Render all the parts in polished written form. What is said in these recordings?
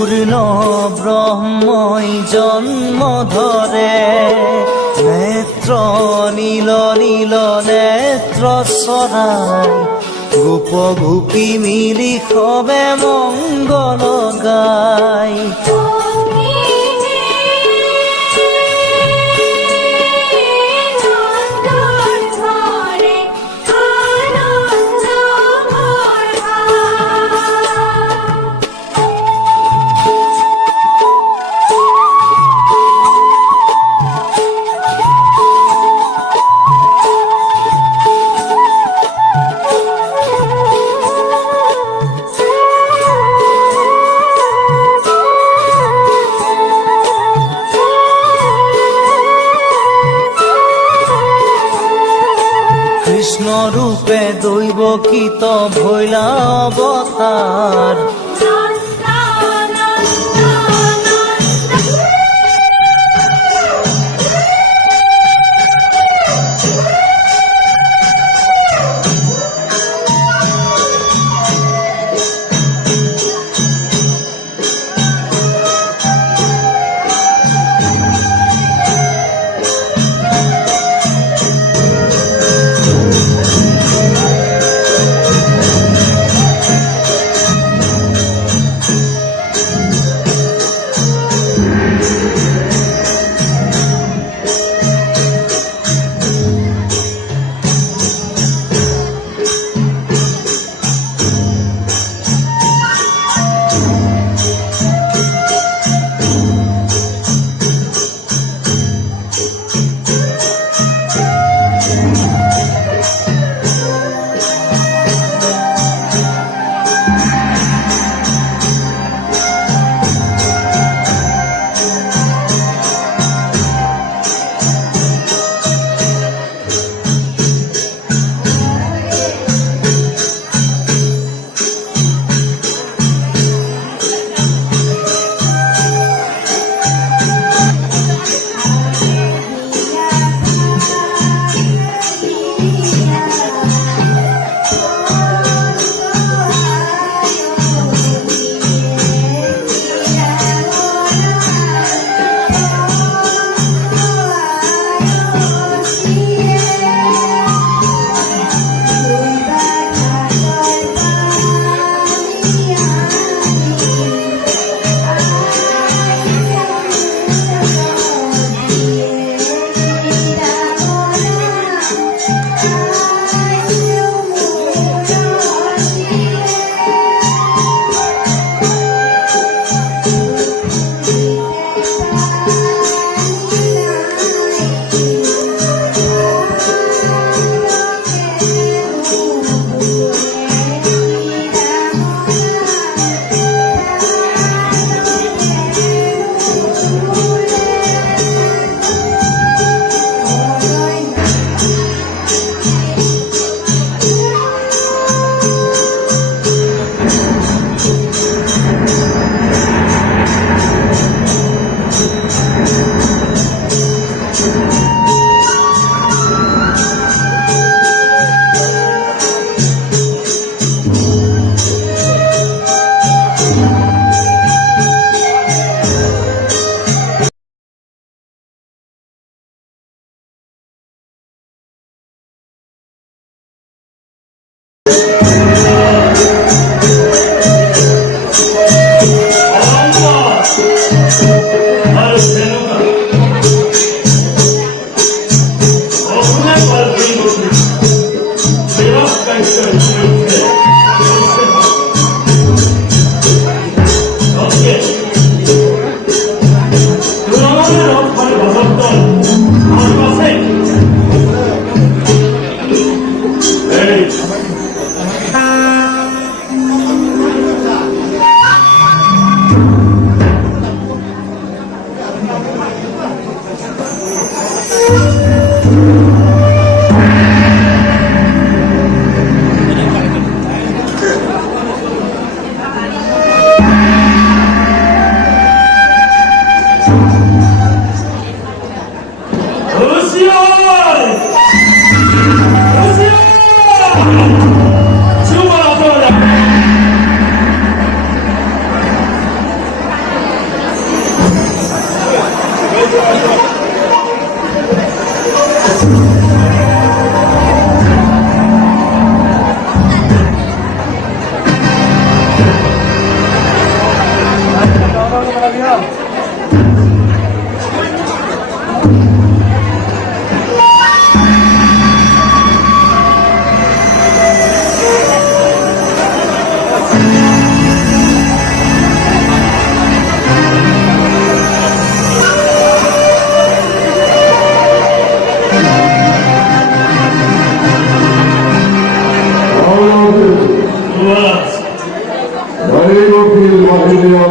পূর্ণ ব্রহ্মই জন্ম ধরে, নেত্র নীল নীল নেত্র সরাই, গোপ গোপী মিলি সবে মঙ্গল গাই। কৃষ্ণ রূপে দৈবকীত ভৈলা অবতার,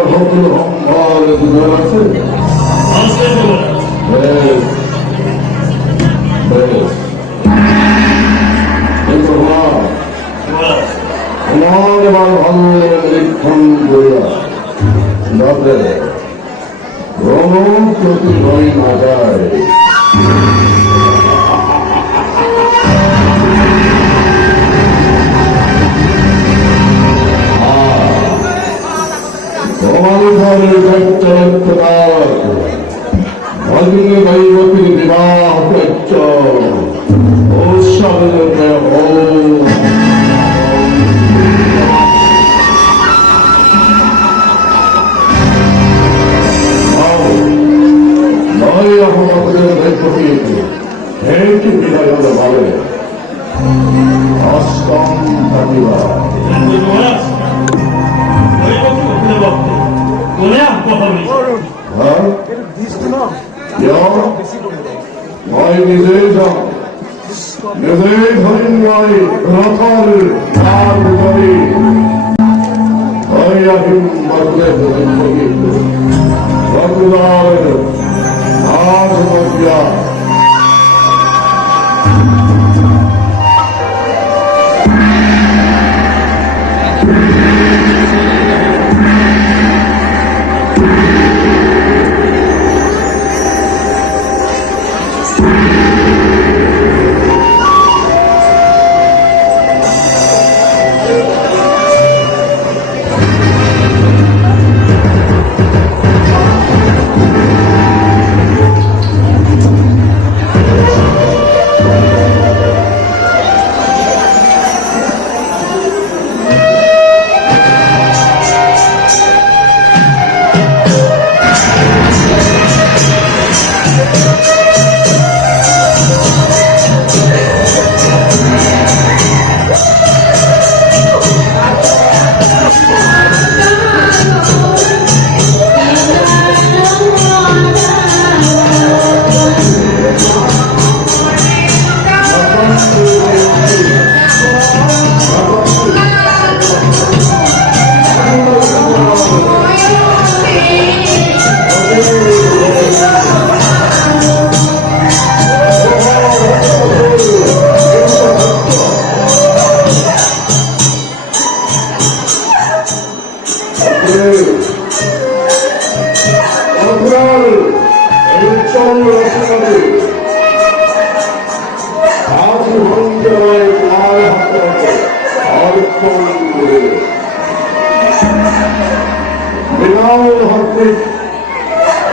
হকুল হম্বল দুজন আছে বেশ বেশ কিন্তু আমার এবার ভালো নিরীক্ষণ করিয়া যাতে ভ্রমণ প্রতি ভয় না যায় ভগিনী দৈবতীর বিবাহ প্রচ্ছ উৎসবে ভাবে অষ্টম প্রতিভা মই নিজেই যাওঁ নিজেই ধৰিম মই ৰথৰ পাৰ ধৰি হৈ আহিম বাটলে বকুলাৰ আজ মজিয়া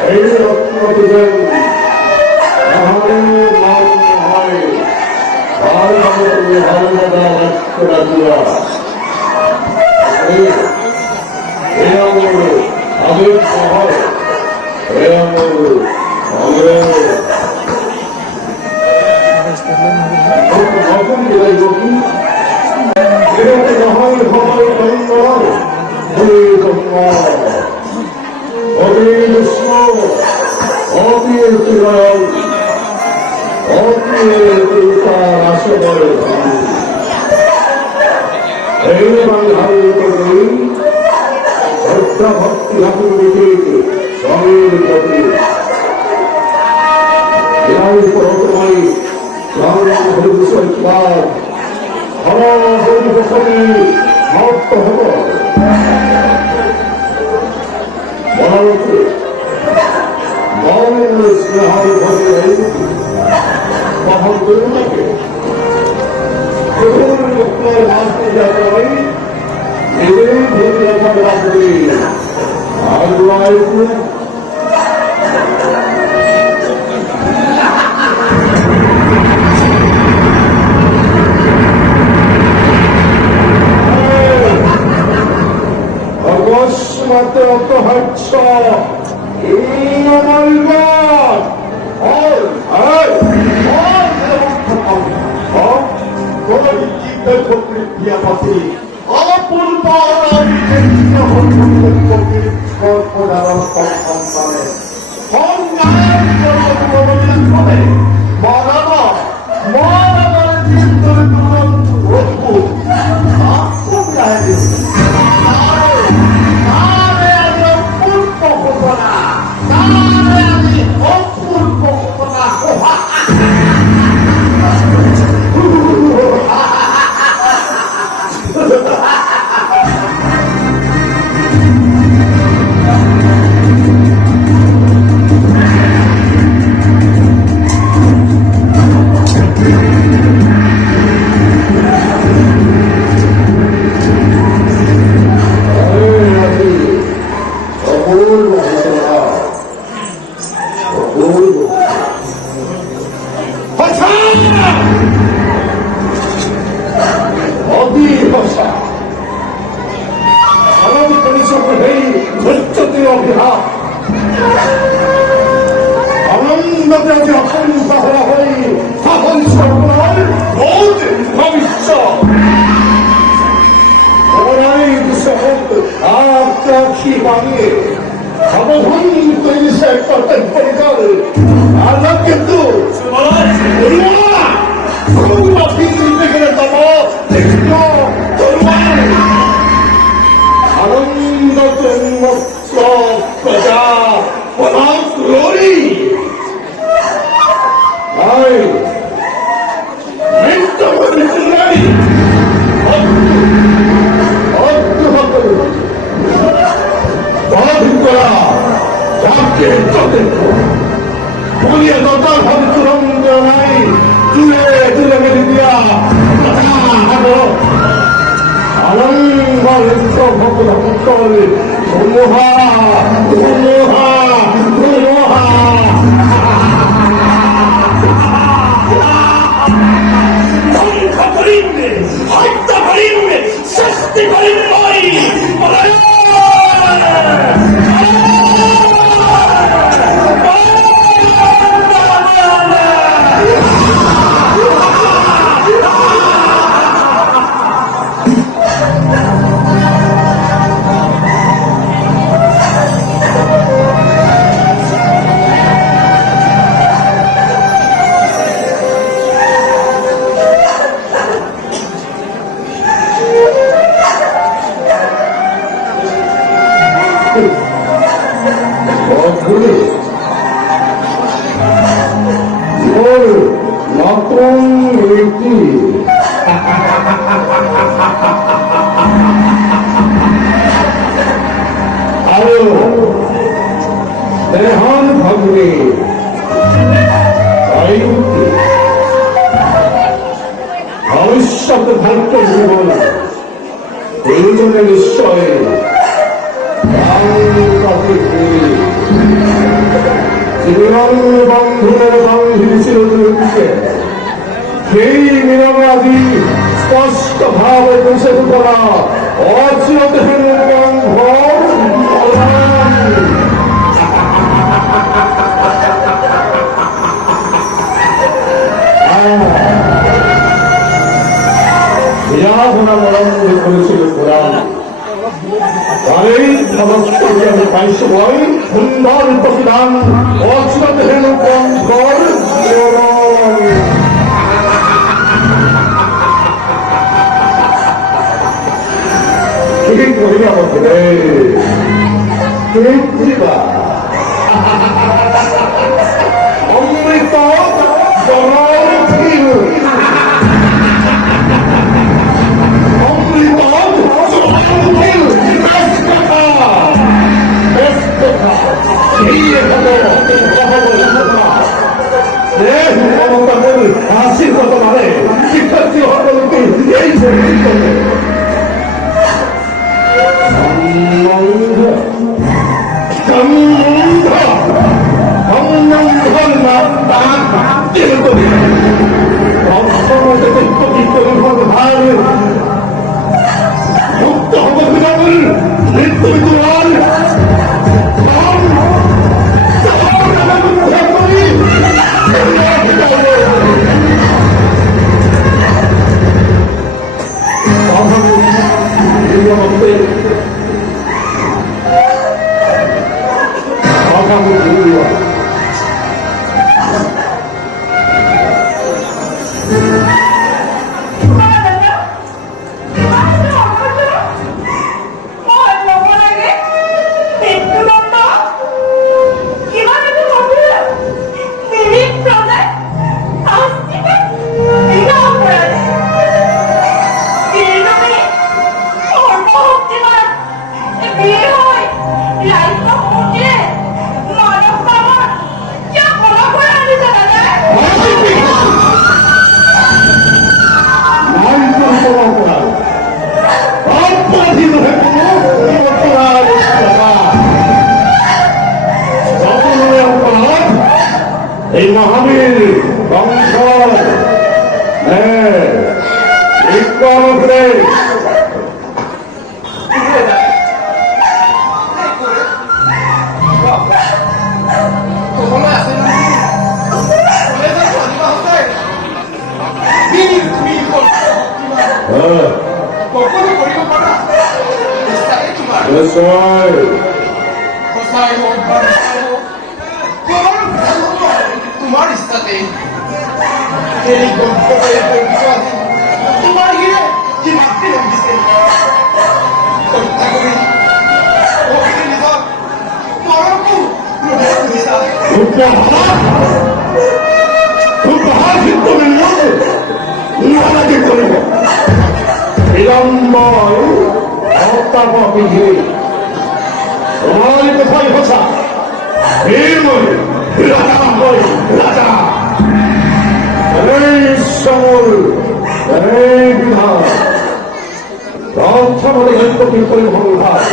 এই রত্ন দিবেন ভক্তি স্বামীর প্রতি অকস্মাতে অত হাচ্ছ 여기 한사하라 하니 사건사건을 모든 범있어 오라이 무서운 아까 희망이 가보한 또이 새까던 허리가를 안났겠도 들어와 누구나 빈들에게 넘어 내려 들어와 다른 것은 없어 거자 원한 그러리 아이 맹점을 들라니 어떠하거든 나는 거야 작게 쪄들고 거기에서 딸하는 그런 전하이 그에 들어가리야 하고 아는 말에서 먹고 나쁜 걸 공모하 버린네 아이다 버린네 세스티 버린 머리 뭐라요 이걸 낙동일기 아유 대한민국이 자유롭게 아우시작도 발전을 의존의 시어에 양가기 지난 방송의 방hil시를 듣게 개인이라마디 스파시카 바의 곳에서 떠나 어찌어도 행동한 미안하구나 뭐라는 그릇을 보라 나의 타박소리를 관심와의 분발을 벗기난 어찌라도 해놓고 너를 이어라니 그게 뭐냐고 그래 그지마 엄리 또 너를 피우 엄리 또 아시고도 말해 기껏지 하고 있기 예의를 강릉강릉강릉강릉 뛰는 거니 엄청나게 이끌은 하는 하는 욕도 하고 그냥을 내뜨고 들어와는 이마하밀 명선 이과로 그래 কোথায় হোক বা কোথায় হোক, তোমার ইচ্ছাতে এই গল্প কিছু আছে তোমার গিয়ে কি ভাবতে লাগছে হত্যা করি নিজক মরকু বিলম্বয় হত্যাপবিধি কোথায় ভাষা রাজা এই সমল এই বিধান রক্ষাবলী পরিভ্রমণ হয়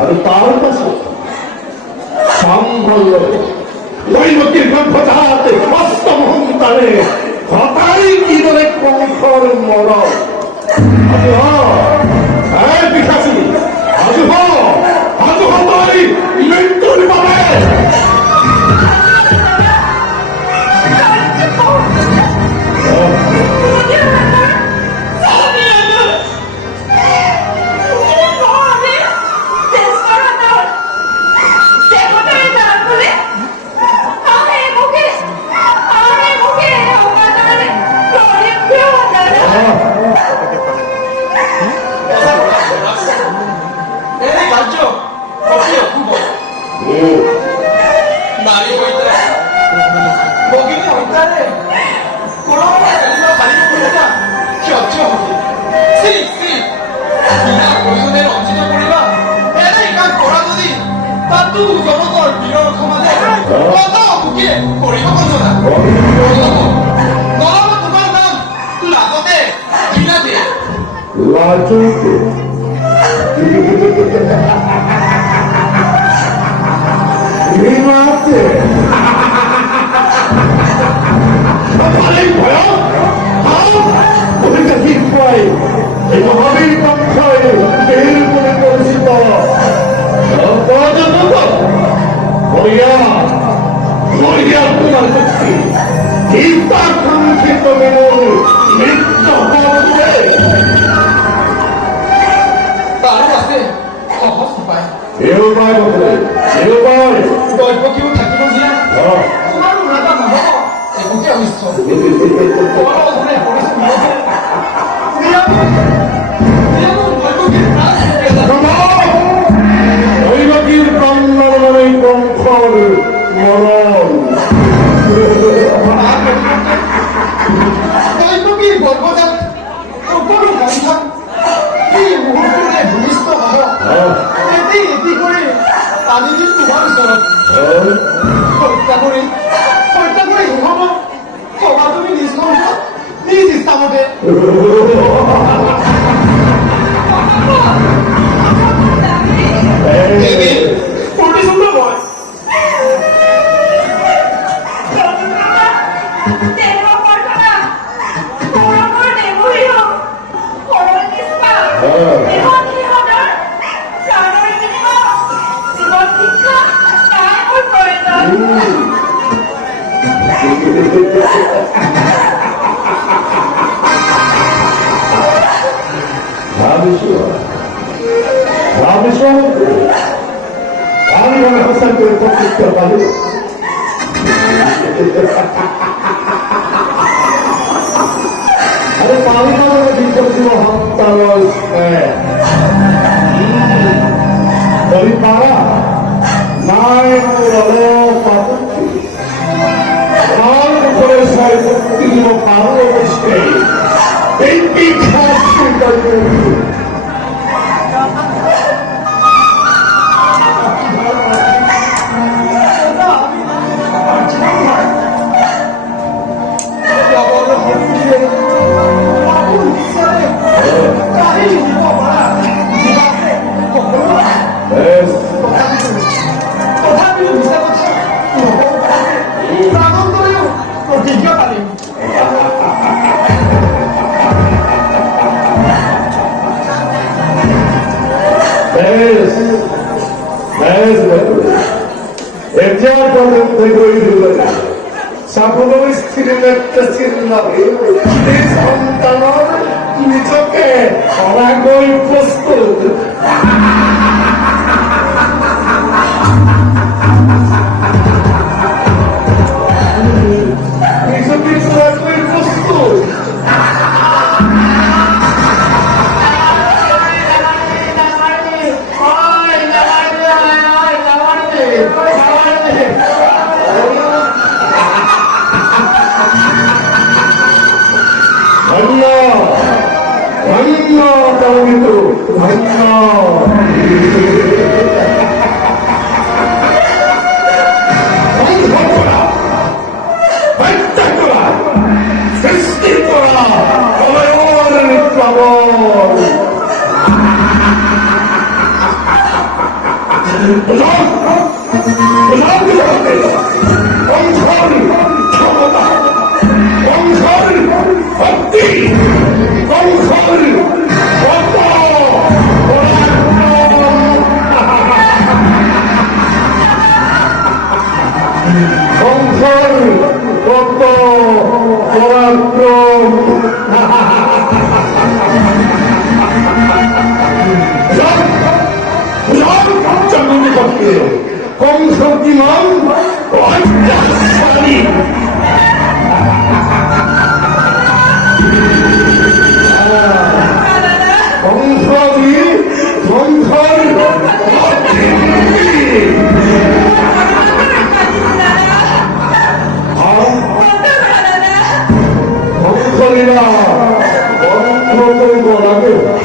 আর তার কাছে সাম্ভল্য দৈবকীর গর্ভজাতে বাস্তবহন্তারে হতাই কি বলে কণ্ঠর মর বিকাশী আজ হতাই মৃত্যুর পাবে নারী হইতে ভগিনী হইতারে কোন খালি করিবা কি অর্থ হবে শ্রী শ্রী বিনা প্রয়োজনে রঞ্জিত করিবা এটাই কাজ করা যদি তাতু জনতার বিরল সমাজে কত ভুকিয়ে কৰিব বঞ্চনা নলব তোমাৰ নাম লাজতে ঘৃণা দিয়ে লাজতে ঘৃণাতে এই মহাবীর পক্ষয় বের করে পরিচিত তোমার মুক্তি কাঙ্ক্ষিত মৃত্যু হবে তারও আছে সহজ উপায় দৈবকীও থাকিব দিয়া তোমাৰো ৰাজা নহব একোকে অনিষ্ট দৈবকীর কন্যার মানে কঙ্খর মরণ দৈবকীৰ গৰ্ভজাত সকলো গাড়ীখন এই মুহূৰ্ততে ভূমিষ্ঠ হ'ব এটি এটি কৰি আনি দিম তোমাৰ ওচৰত হত্যা কৰি সিহঁতক কবা তুমি নিজ কণ্ঠত নিজ ইচ্ছামতে প্ৰতিশোধ মই আমি মনে হচ্ছেন প্রতিষ্ঠা পারি আরে পারি না বিপক্ষীয় হত্যা পারা নাই পাতি করে সাহিত্য পারো অবশ্যই এই সাপোজ স্থির একটা চিহ্ন সন্তান নিজকে অনাগল প্রস্তুত Eso piensa el postor. Banyak kalau gitu, banyak. 공석이만 완전히 공석이 공석이 공석이라 공석을 뭐라고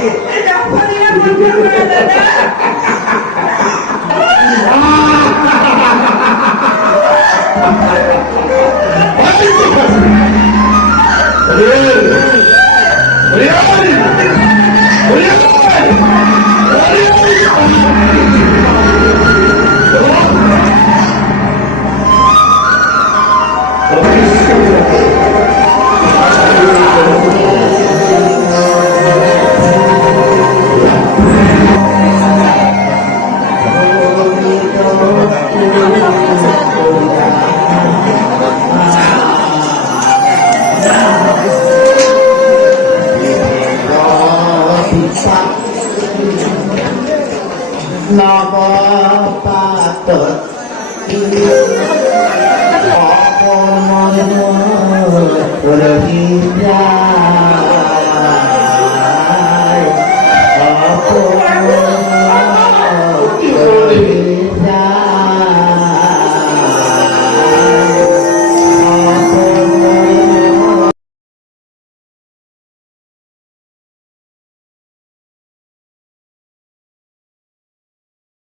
patut apa mau berhijab